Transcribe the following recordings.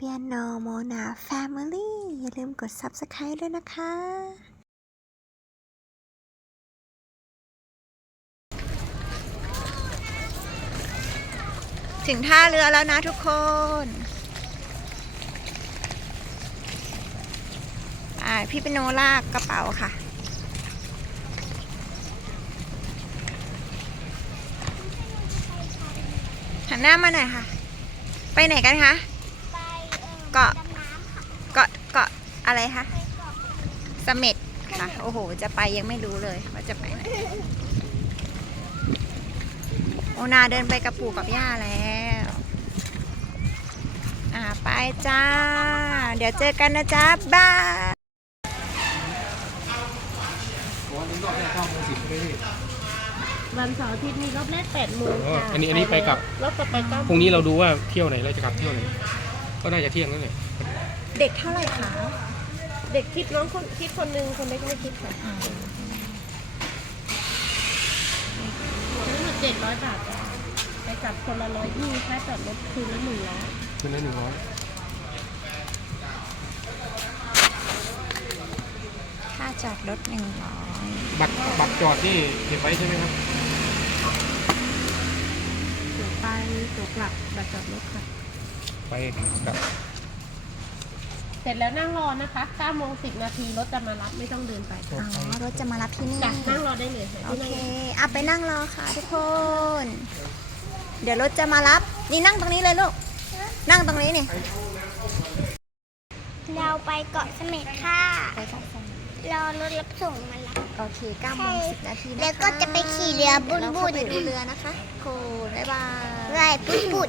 เปียโนโมนาแฟมิลี่อย่าลืมกด Subscribe ด้วยนะคะถึงท่าเรือแล้วนะทุกคน ไปพี่เป็นโนลากกระเป๋าค่ะ หันหน้ามาหน่อยค่ะ ไปไหนกันคะ เอ่อเกาะดำน้ำค่ะเกาะเกาะอะไรคะไปเกาะเสม็ดค่ะ โอ้โห จะไปยังไม่รู้เลยว่าจะไปไหนโอนาเดินไปกับปู่กับย่าแล้ว อ่าไปจ้า เดี๋ยวเจอกันนะจ๊ะบ้ายวันเสาร์อาทิตย์มีรอบแรก8โมงอ๋อค่ะอันนี้อันนี้ไปกลับรอบต่อไปเก้าพรุ่งนี้เราดูว่าเที่ยวไหนเราจะกลับเที่ยวไหน ก็น่าจะเที่ยงนั่นแหละเด็กเท่าไหร่คะ เด็กคิดน้องคนคิดคนหนึงคนเล็กไม่คิดค่ะทั้งหมดเจ็ดร้อยบาทจ้ะไปกลับคนละร้อยยี่ค่าจอดรถคืนละหนึ่งร้อยคืนละหนึ่งร้อยค่าจอดรถหนึ่งร้อยบัตรบัตรจอดนี่เก็บไว้ใช่ไหมครับตั๋วไปตั๋วกลับบัตรจอดรถค่ะ ไปกลับเสร็จแล้วนั่งรอนะคะ9โมง10 นาทีรถจะมารับไม่ต้องเดินไปอ๋อรถจะมารับที่นี่ จ้ะนั่งรอได้เลยค่ะโอที่เคนั่งเอาไปนั่งรอค่ะทุกคน เดี๋ยวรถจะมารับ นี่นั่งตรงนี้เลยลูก นั่งตรงนี้นี่ เราไปเกาะเสม็ดค่ะรอรถรับส่งมารับ โอเค9โมง10นาทีนะคะแล้วก็จะไปขี่เรือบุญดี๋ยวบุเราญเข้าไปดูเรือนะคะ โคูบ๊ายบาย ไรปุดปุด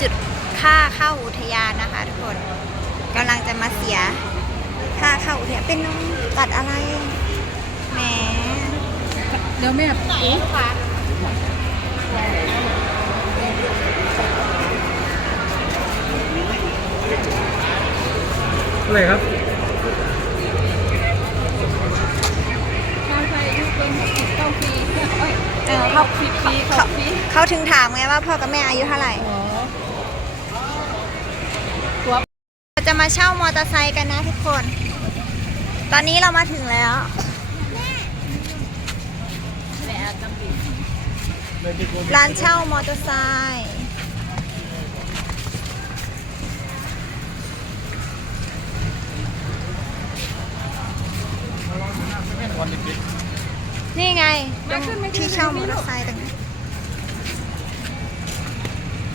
จุดค่าเข้าอุทยานนะคะทุกคนกำลังจะมาเสียค่าเข้าอุทยานเป็นน้องตัดอะไรแหมเดี๋ยวแม่เอ๊ะอะไรครับเออเขาเขาเขาถึงถามไงว่าพ่อกับแม่อายุเท่าไหร่เรา จะมาเช่ามอเตอร์ไซค์กันนะทุกคน ตอนนี้เรามาถึงแล้วร้านเช่ามอเตอร์ไซค์นี่ไงตรงที่เช่ามอเตอร์ไซค์ตรงนั้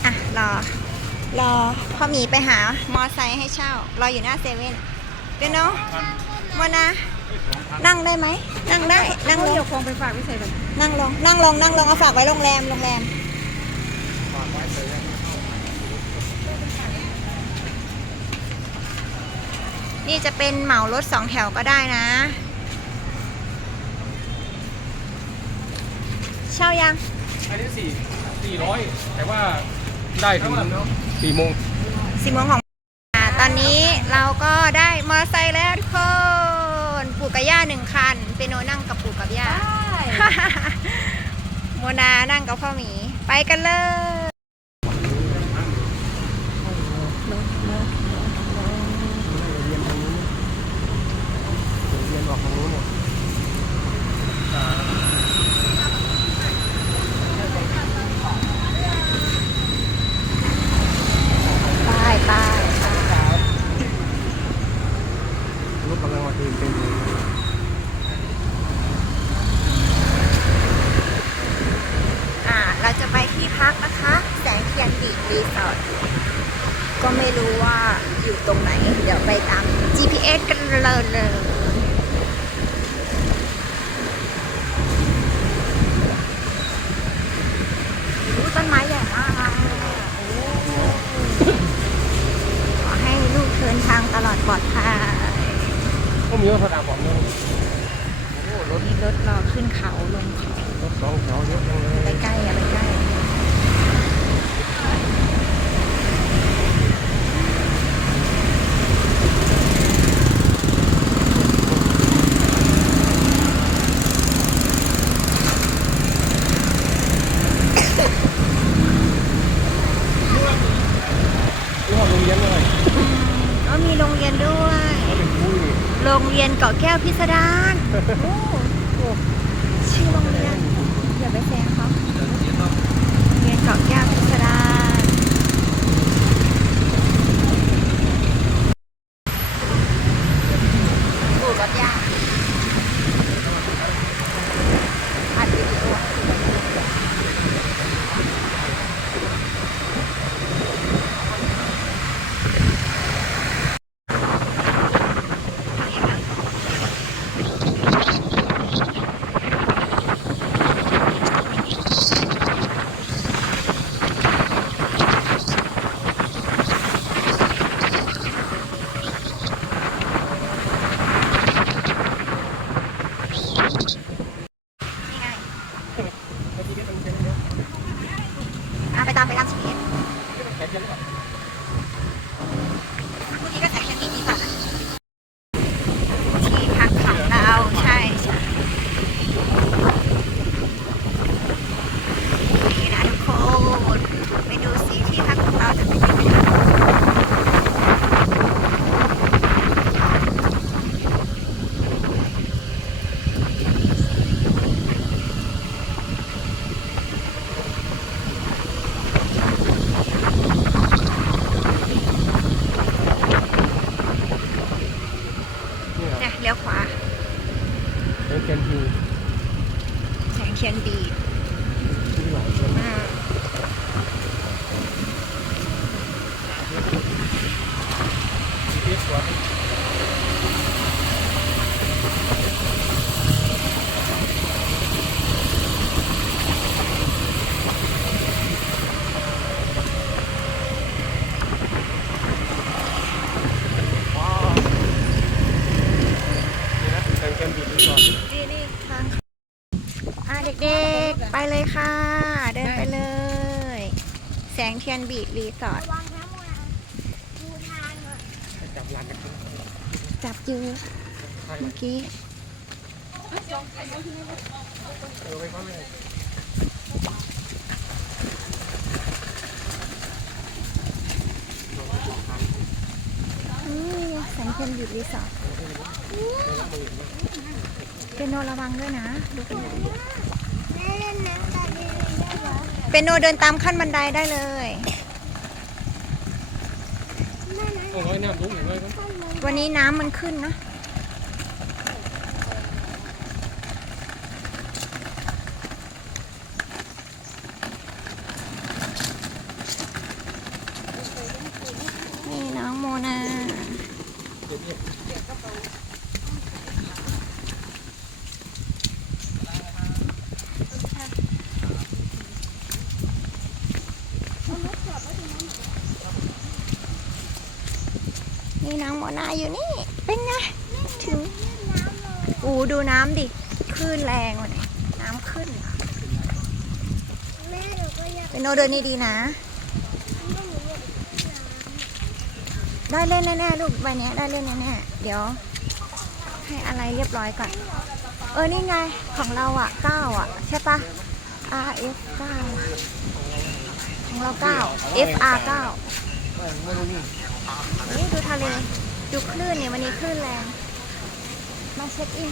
อะ รอ รอพ่อหมีไปหามอไซค์ให้เช่า รออยู่หน้าเซเว่นเดี๋ยวเนาะโมนา นั่งได้ไหม นั่งได้ นั่งลง เดี๋ยวคงไปฝากวิเศษแบบนั่งลง นั่งลง นั่งลง เอาฝากไว้โรงแรม โรงแรม นี่จะเป็นเหมารถสองแถวก็ได้นะ เช่ายังอันนี้สี่สี่ร้อยแต่ว่า ได้ถึงสี่โมงสี่โมงของอ่าตอนนี้เราก็ได้มอเตอร์ไซค์แล้วทุกคนปู่กับย่าหนึ่งคันเปโนนั่งกับปู่กับย่า โมนานั่งกับพ่อหมี ไปกันเลย เรียนออกทางนู้นหมด ไปไป รถกำลังมาเต็มเต็มเลย อ่า เราจะไปที่พักนะคะ แสงเทียนบีชรีสอร์ท ก็ไม่รู้ว่าอยู่ตรงไหน เดี๋ยวไปตาม GPS กันเลยเลยอู้ต้นไม้ใหญ่มากอะโอ้ขอให้ลูกเดินทางตลอดปลอดภัย ก็มีรถสนามผมด้วยโอ้รถ มีรถรอขึ้นเขาลงเขา รถสองแถวเยอะจังเล ไป ย ใกล้อย่าไปใกล้ นี่ห้องโรงเรียนเลย ก็มีโรงเรียนด้วย เขาเป็นคุย โรงเรียนเกาะแก้ วพิสดารโอ้โหชื่อโรงเรียน อย่าไปแซงเขาโรงเรียนเกาะแก้วพิสดารปู่กับย่าอัดวิดีโอนี่ไงอะไปตามไปตามชีวิตเมื่อกี้ก็ใส่แค่นี้ดีกว่านะที่พักของเราใช่ใช่นี่นะทุกคนไปดูซิที่พักของเราจะเป็นยังไงเนี่ยเลี้ยวขวา เป็นเกนที แสงเทียนบีด ที่หลัง อืม เรียกว่า นี่นะเป็นเกนบีรีสอร์ท นี่นี่ทางอะเด็กๆ ไปเลยค่ะ เดินไปเลย แสงเทียนบีดรี สอร์ทระวังนะโมนาดูทางหน่อยจับลานกันจับจือเมื่อกี้เออไว้เขาเลยอืมแสงเทียนบีดรีสอร์ทเป็นโนระวังด้วยนะดูเป็นเป็นโนเดินตามขั้นบันไดได้เลย เอา ร้อยน้ำลุงอย่างไรครับวันนี้น้ำมันขึ้นนะ นี่น้องโมนา นี่น้องโมนาอยู่นี่ เป็นไง ถึงอูดูน้ำดิคลื่นแรงวันนี้น้ำขึ้นแม่หนูก็อยากเป็นโนเดินนี่ดีนะ ได้เล่นแน่ๆลูกใบนี้ได้เล่นแน่ๆเดี๋ยว ให้อะไรเรียบร้อยก่อน เออนี่ไงของเราอะเก้าอะ ใช่ปะ R F เก้าของเราเก้า F R เก้า โอ้ดูทะเลดูคลื่นเนี่ยวันนี้คลื่นแรง มาเช็คอิน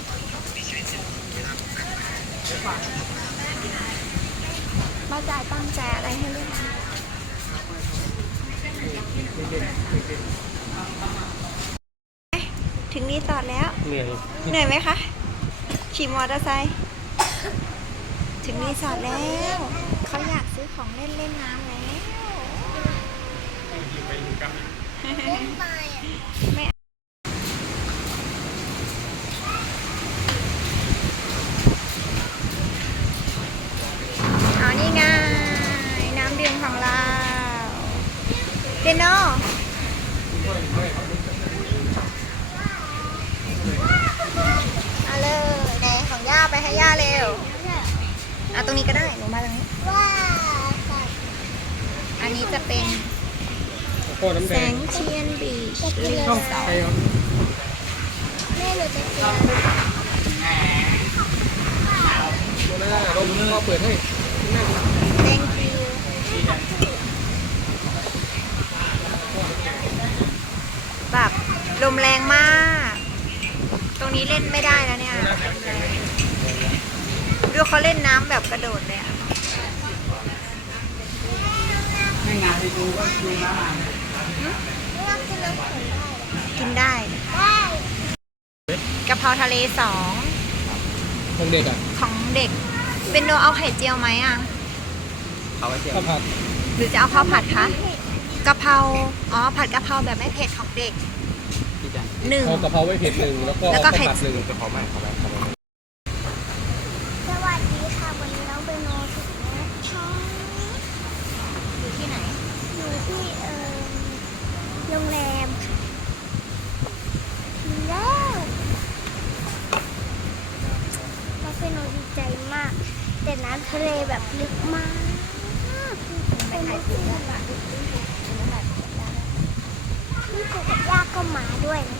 มาจ่ายตังค์จ่ายอะไรให้ลูกถึงรีสอร์ทแล้ว เหนื่อย เหนื่อยไหมคะ ขี่มอเตอร์ไซค์ถึงรีสอร์ทแล้ว เขาอยากซื้อของเล่นเล่นน้ำแล้วไม่ เอานี่ไงน้ำดื่มของเราเดนโนเอาเลยไหนของย่าไปให้ย่าเร็วเอาตรงนี้ก็ได้หนูมาตรงนี้ ว้าว อันนี้จะเป็น ก็น้ำแสแดงงเทียนบีชรีช่องสอใครครับแม่หนูจะกินโมนาเราเราเปิดให้แบบลมแรงมาก ตรงนี้เล่นไม่ได้แล้วเนี่ยดูเขาเล่นน้ำแบบกระโดดเลยอะไม่อยากกินน้ำแข็งได้ กินได้ได้กะเพราทะเลสองของเด็กอะของเด็ก เป็นโนเอาไข่เจียวไหมอะข้าวผัดหรือจะเอาข้าวผัดคะกะเพราอ๋อผัดกะเพราแบบไม่เผ็ดของเด็กหนึ่ง เอากะเพราไว้เผ็ดหนึ่งแล้วก็แล้วก็ข้าวไข่ผัดหนึ่งกะเพราไม่กะเพราไม่สวัสดีค่ะ วันนี้น้องเปโนถึงแล้วช่อง อยู่ที่ไหน อยู่ที่เอ่อโรงแรมค่ะถึงแล้วน้องเปโนดี ใจมาก แต่น้ำทะเลแบบลึกมากเป็นที่นี่คือกับย่าก็มาด้วยนะ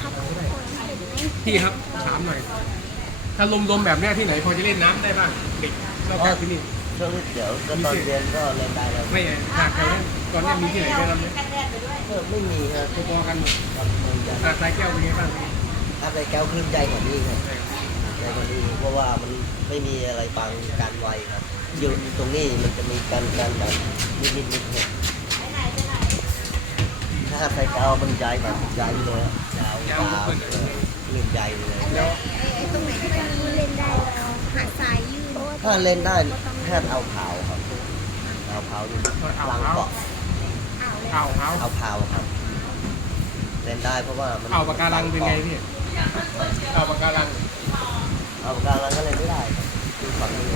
ครับทุกคนเห็นไหมพี่ครับถามหน่อย ถ้าลมๆแบบนี้ที่ไหนพอจะเล่นน้ำได้บ้างเด็กนอกจาที่นี่ ช่วงเดี๋ยวก็ตอนเย็นก็เล่นได้แล้วไม่หากใครเล่นตอนนี้มีที่ไหนแนะนำไหมก็ไม่มีครับพอๆกันหมดครับเหมือนกันหาดทรายแก้วเป็นไงบ้างถ้าไปแก้วคลื่นใจกว่านี้ครับใจกว่านี้เพราะว่ามันไม่มีอะไรบังการไวครับอยู่ตรงนี้มันจะมีการการแบบนิดนิดนิดเนี่ยถ้าใส่แก้วมันใจแบบใจเลยยาวยาวลื่นใจเลยแล้วตรงไหนที่จะเล่นได้แล้วหาดทรายยืด ถ้าเล่นได้แค่เอาเผาครับเอาเผาอยู่หลังเกาะเอาเอาเอาเผาครับ เล่นได้เพราะว่ามันเอาปากการังเป็นไงพี่เอาปากการังเอาปากการังก็เล่นไม่ได้ครับคือฝั่งนี้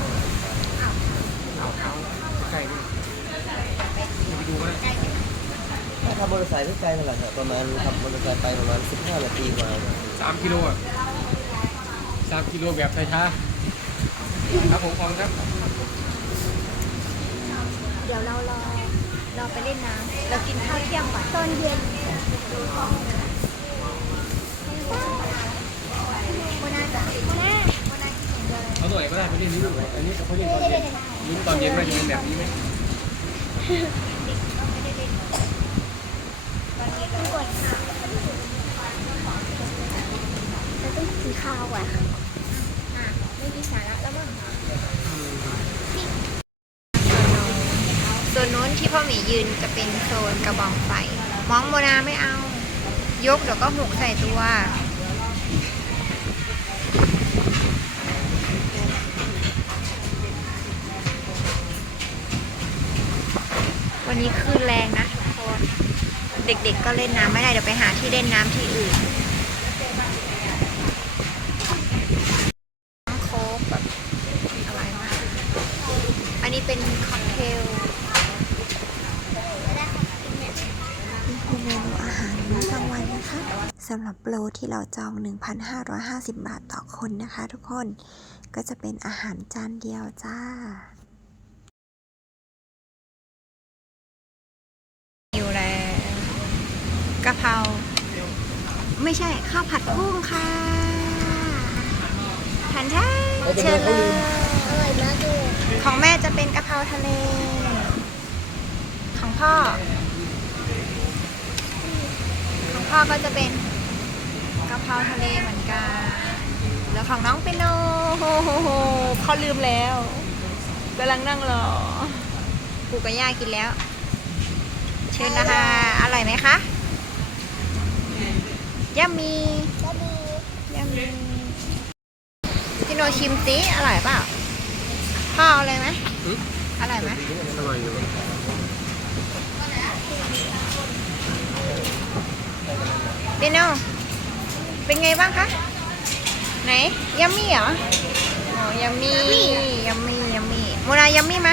เอาเอาใกล้นี่ไปดูก็ได้ถ้าขับมอเตอร์ไซค์ไม่ไกลเท่าไหร่ครับประมาณขับมอเตอร์ไซค์ไปประมาณ15นาทีกว่าสามกิโลอะสามกิโลแบบช้าๆ ครับผมขอบคุณครับเดี๋ยวเรารอเราไปเล่นน้ำเรากินข้าวเที่ยงก่อนตอนเย็นโมนาจะโมนาโมนากินอย่างเดียวเลยเอาตัวไหนก็ได้ไปเล่นนี่ดูอันนี้เขาเล่นตอนเย็นลุ้นตอนเย็นว่าจะเป็นแบบนี้ไหมทุกคนเราต้องกินข้าวอะอะไม่มีสาระแล้วมั้งโซนนู้น ที่พ่อหมียืนจะเป็นโซนกระบองไฟมองโมนาไม่เอา ยกเดี๋ยวก็หกใส่ตัววันนี้คลื่นแรงนะทุกคน เด็กๆก็เล่นน้ำไม่ได้ เดี๋ยวไปหาที่เล่นน้ำที่อื่นำโค้กแบบอร่อยมาก อันนี้เป็นค็อกเทล นี่คือเมนูอาหารมื้อกลางวันนะคะ สำหรับโปรที่เราจอง 1,550 บาทต่อคนนะคะทุกคนก็จะเป็นอาหารจานเดียวจ้าอยู่แล้วกะเพราไม่ใช่ข้าวผัดกุ้งค่ะทานได้เชิญเลยอร่อยมากเลยของแม่จะเป็นกะเพราทะเล ของพ่อ ของพ่อก็จะเป็นกะ เพราทะเลเหมือนกัน แล้วของน้องเป็นโนโฮโฮโฮเขาลืมแล้วกำลังนั่งรอปู่กับย่ากินแล้ว เชิญนะคะ อร่อยไหมคะย่ามีก็ดีย่ามีพี่โนชิมสิอร่อยเปล่าพ่อเอาเลยไหมอร่อยไหมอร่อยอยู่พี่โน เป็นไงบ้างคะ ไหนยัมมี่เหรอโอ้ยัมมี่ยัมมี่ยัมมี่โมนายัมมี่ไหม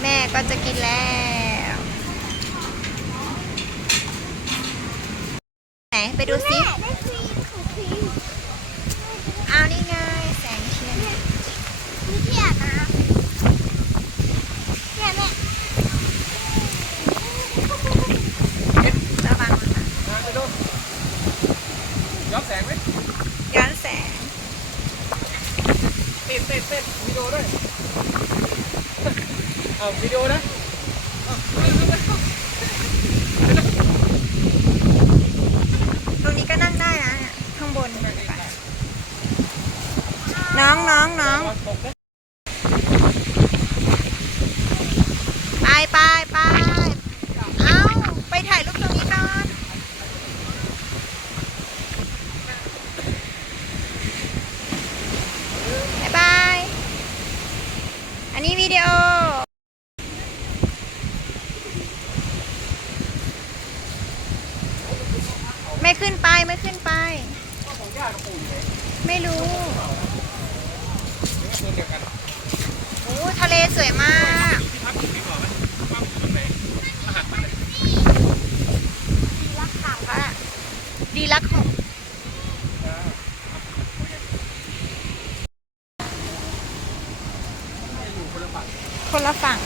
แม่ก็จะกินแล้วไหนไปดูสิ ได้ครีมของครีม เอานี่ไง แสงเทียน มีที่อาบน้ำเนี่ยแม่ ระวังนะคะ มาไปดูย้อนแสงไหม ย้อนแสง ติดติดติดวิดีโอด้วยเอาวิดีโอนะตรงนี้ก็นั่งได้นะ ข้างบนน้องน้องน้อง ตกนะ ไปไปไปเอาไปถ่ายรูปตรงนี้ก่อนบายบาย อันนี้วิดีโอ ไม่ ม่ขึ้นไปไม่ขึ้นไป ไม่รู้โอ้ทะเลสวยมากดีลักของคนละฝั่ง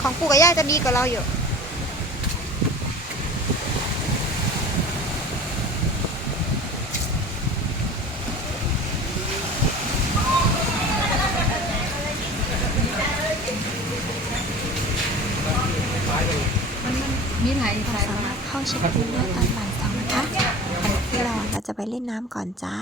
ของปู่กับย่าจะดีกว่าเราอยู่ สามารถ เข้าเช็คอินได้ตอนบ่ายสองนะคะรอเราจะไปเล่นน้ำก่อนจ้า